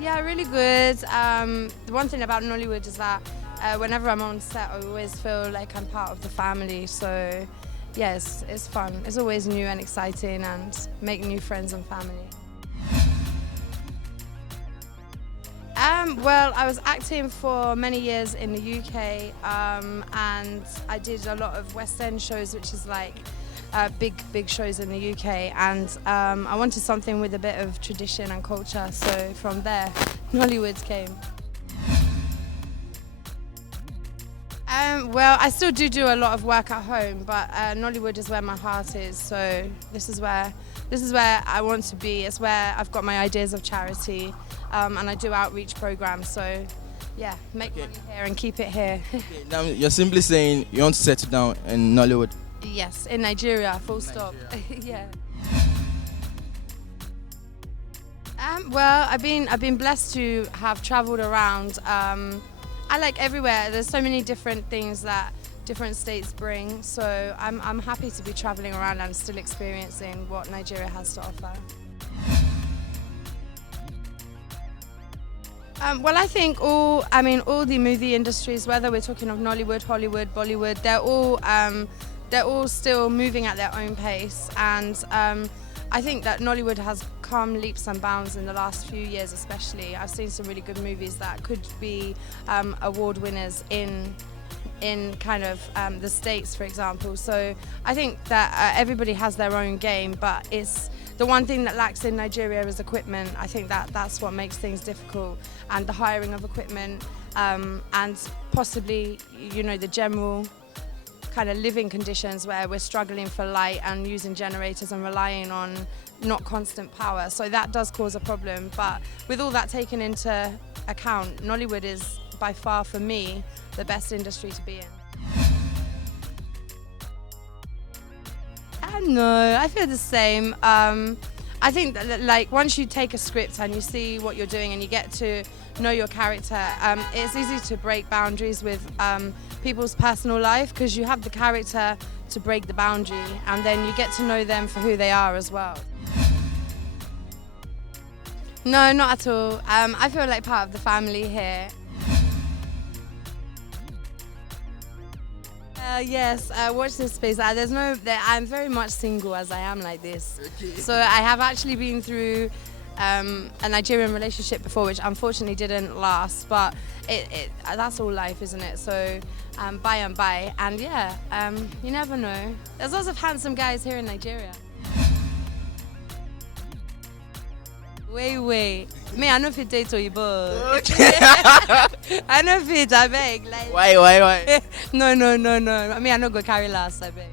Yeah, really good. The one thing about Nollywood is that whenever I'm on set, I always feel like I'm part of the family. So, yes, it's fun. It's always new and exciting, and make new friends and family. Well, I was acting for many years in the UK, and I did a lot of West End shows, which is like big shows in the UK. And I wanted something with a bit of tradition and culture, so from there, Nollywood came. Well, I still do a lot of work at home, but Nollywood is where my heart is. So this is where I want to be. It's where I've got my ideas of charity, and I do outreach programs. So yeah, make money here and keep it here. Now you're simply saying you want to settle down in Nollywood. Yes, in Nigeria, full stop. Yeah. Well, I've been blessed to have travelled around. I like everywhere. There's so many different things that different states bring. So I'm happy to be travelling around and still experiencing what Nigeria has to offer. Well, I think all the movie industries, whether we're talking of Nollywood, Hollywood, Bollywood, they're all still moving at their own pace. And I think that Nollywood has come leaps and bounds in the last few years, especially. I've seen some really good movies that could be award winners in kind of the States, for example. So I think that everybody has their own game, but it's the one thing that lacks in Nigeria is equipment. I think that that's what makes things difficult, and the hiring of equipment, and possibly, the general kind of living conditions where we're struggling for light and using generators and relying on not constant power. So that does cause a problem. But with all that taken into account, Nollywood is by far, for me, the best industry to be in. No, I feel the same. I think that, like, once you take a script and you see what you're doing and you get to know your character, it's easy to break boundaries with people's personal life, because you have the character to break the boundary, and then you get to know them for who they are as well. No, not at all. I feel like part of the family here. Yes, watch this space. I'm very much single as I am like this. Okay. So I have actually been through a Nigerian relationship before, which unfortunately didn't last, but that's all life, isn't it? So by and by, and yeah, you never know. There's lots of handsome guys here in Nigeria. Wait. Me, I know if it date Oyinbo. Okay. I know if it, I beg. Like, Why? No. I mean, I no go carry last, I beg.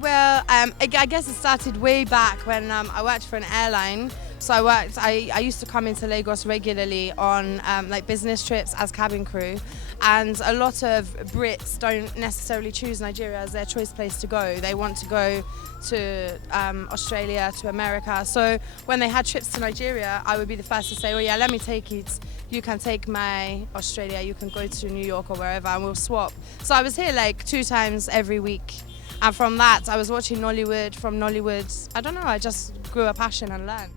Well, I guess it started way back when I worked for an airline. So I used to come into Lagos regularly on like business trips as cabin crew. And a lot of Brits don't necessarily choose Nigeria as their choice place to go. They want to go to Australia, to America. So when they had trips to Nigeria, I would be the first to say, oh yeah, let me take it. You can take my Australia, you can go to New York or wherever, and we'll swap. So I was here like 2 times every week. And from that, I was watching Nollywood. From Nollywood, I don't know, I just grew a passion and learned.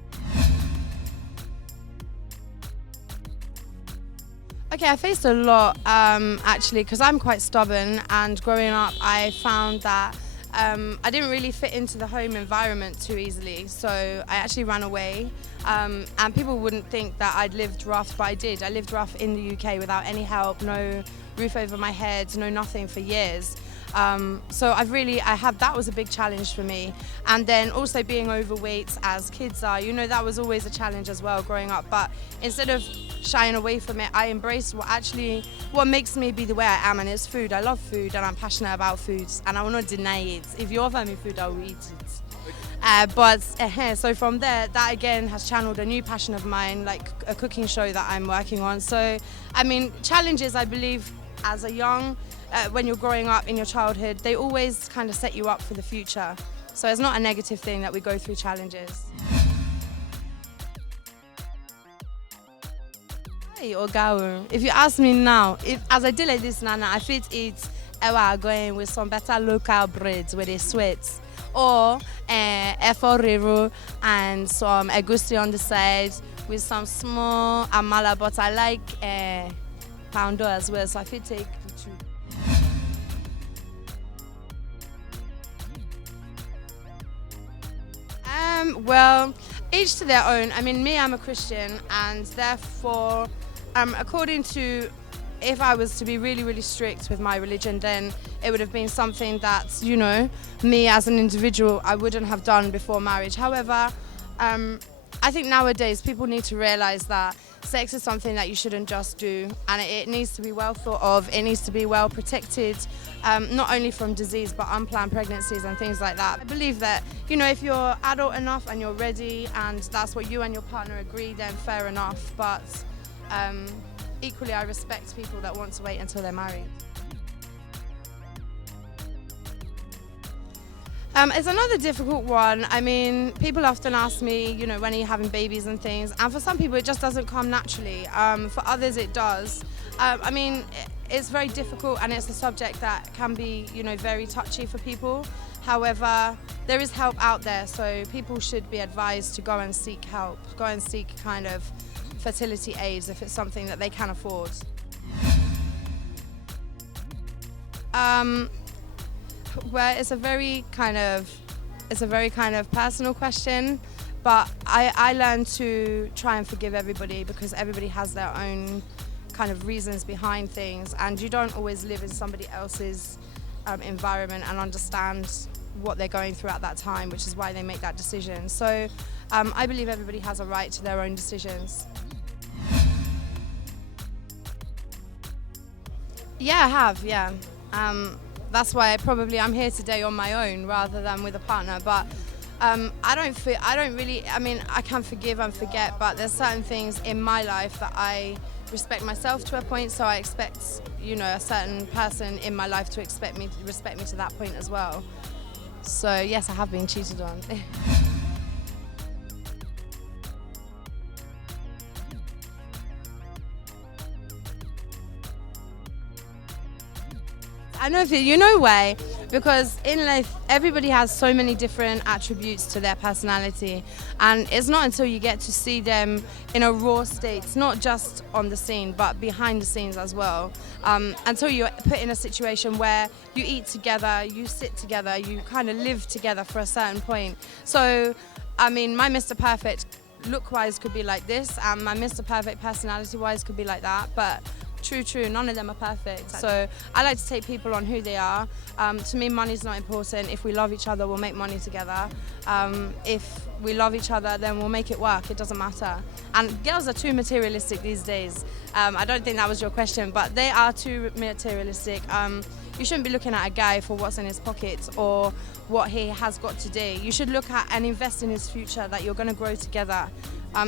Okay, I faced a lot actually, because I'm quite stubborn, and growing up I found that I didn't really fit into the home environment too easily, so I actually ran away, and people wouldn't think that I'd lived rough, but I did. I lived rough in the UK without any help, no roof over my head, no nothing for years. So that was a big challenge for me. And then also being overweight, as kids are, that was always a challenge as well growing up. But instead of shying away from it, I embraced what makes me be the way I am, and it's food. I love food and I'm passionate about food, and I will not deny it. If you offer me food, I will eat it. So from there, that again has channeled a new passion of mine, like a cooking show that I'm working on. So, I mean, challenges, I believe, as a young, when you're growing up in your childhood, they always kind of set you up for the future. So it's not a negative thing that we go through challenges. Hey, Ogawa, if you ask me now, as I did like this, Nana, I fit eat ewa going with some better local breads where they sweat. or efo and some egusi on the side with some small amala, but I like poundo as well, so I feel take the two. Well, each to their own. I mean, me, I'm a Christian, and therefore, according to, if I was to be really, really strict with my religion, then it would have been something that, you know, me as an individual, I wouldn't have done before marriage. However, I think nowadays people need to realize that sex is something that you shouldn't just do, and it needs to be well thought of, it needs to be well protected, not only from disease but unplanned pregnancies and things like that. I believe that, you know, if you're adult enough and you're ready and that's what you and your partner agree, then fair enough, but equally I respect people that want to wait until they're married. It's another difficult one. I mean, people often ask me, you know, when are you having babies and things, and for some people it just doesn't come naturally. For others it does. I mean, it's very difficult, and it's a subject that can be, you know, very touchy for people. However, there is help out there, so people should be advised to go and seek help, go and seek kind of fertility aids if it's something that they can afford. Well, it's a very kind of personal question, but I learned to try and forgive everybody because everybody has their own kind of reasons behind things, and you don't always live in somebody else's environment and understand what they're going through at that time, which is why they make that decision. So I believe everybody has a right to their own decisions. Yeah, I have, yeah. That's why I'm here today on my own rather than with a partner. But I mean, I can forgive and forget, but there's certain things in my life that I respect myself to a point, so I expect, you know, a certain person in my life to respect me to that point as well. So yes, I have been cheated on. I know, you know why? Because in life, everybody has so many different attributes to their personality, and it's not until you get to see them in a raw state, not just on the scene, but behind the scenes as well, until you're put in a situation where you eat together, you sit together, you kind of live together for a certain point. So, I mean, my Mr. Perfect look-wise could be like this, and my Mr. Perfect personality-wise could be like that, but true, none of them are perfect. So I like to take people on who they are. To me, money's not important. If we love each other, we'll make money together. If we love each other, then we'll make it work. It doesn't matter. And girls are too materialistic these days. I don't think that was your question, but they are too materialistic. You shouldn't be looking at a guy for what's in his pockets or what he has got today. You should look at and invest in his future, that you're going to grow together.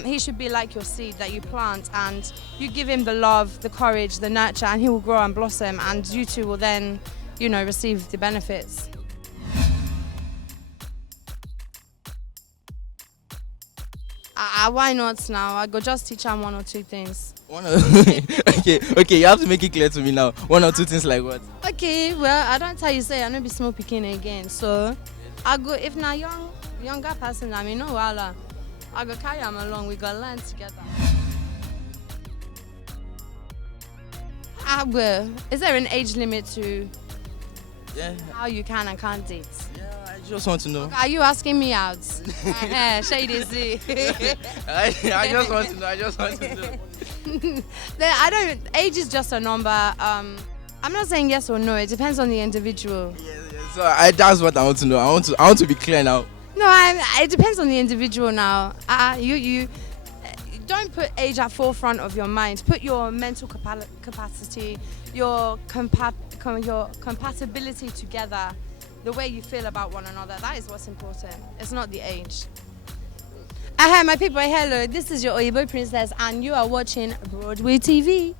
He should be like your seed that you plant, and you give him the love, the courage, the nurture, and he will grow and blossom, and you two will then, you know, receive the benefits. Why not now? I go just teach him one or two things. Okay, you have to make it clear to me now. One or two things like what? Okay, well, I don't tell you say I no be small pikin again, so I go, if na younger person, I mean, no wahala. I go carry him along, we go learn together. Well, is there an age limit to how you can and can't date? Yeah, I just want to know. Are you asking me out? Shady see. I just want to know. Age is just a number. I'm not saying yes or no, it depends on the individual. Yeah. So that's what I want to know. I want to be clear now. No, it depends on the individual now. You don't put age at forefront of your mind. Put your mental capacity, your compatibility together, the way you feel about one another. That is what's important. It's not the age. Hi, my people. Hello. This is your Oyinbo Princess, and you are watching Broadway TV.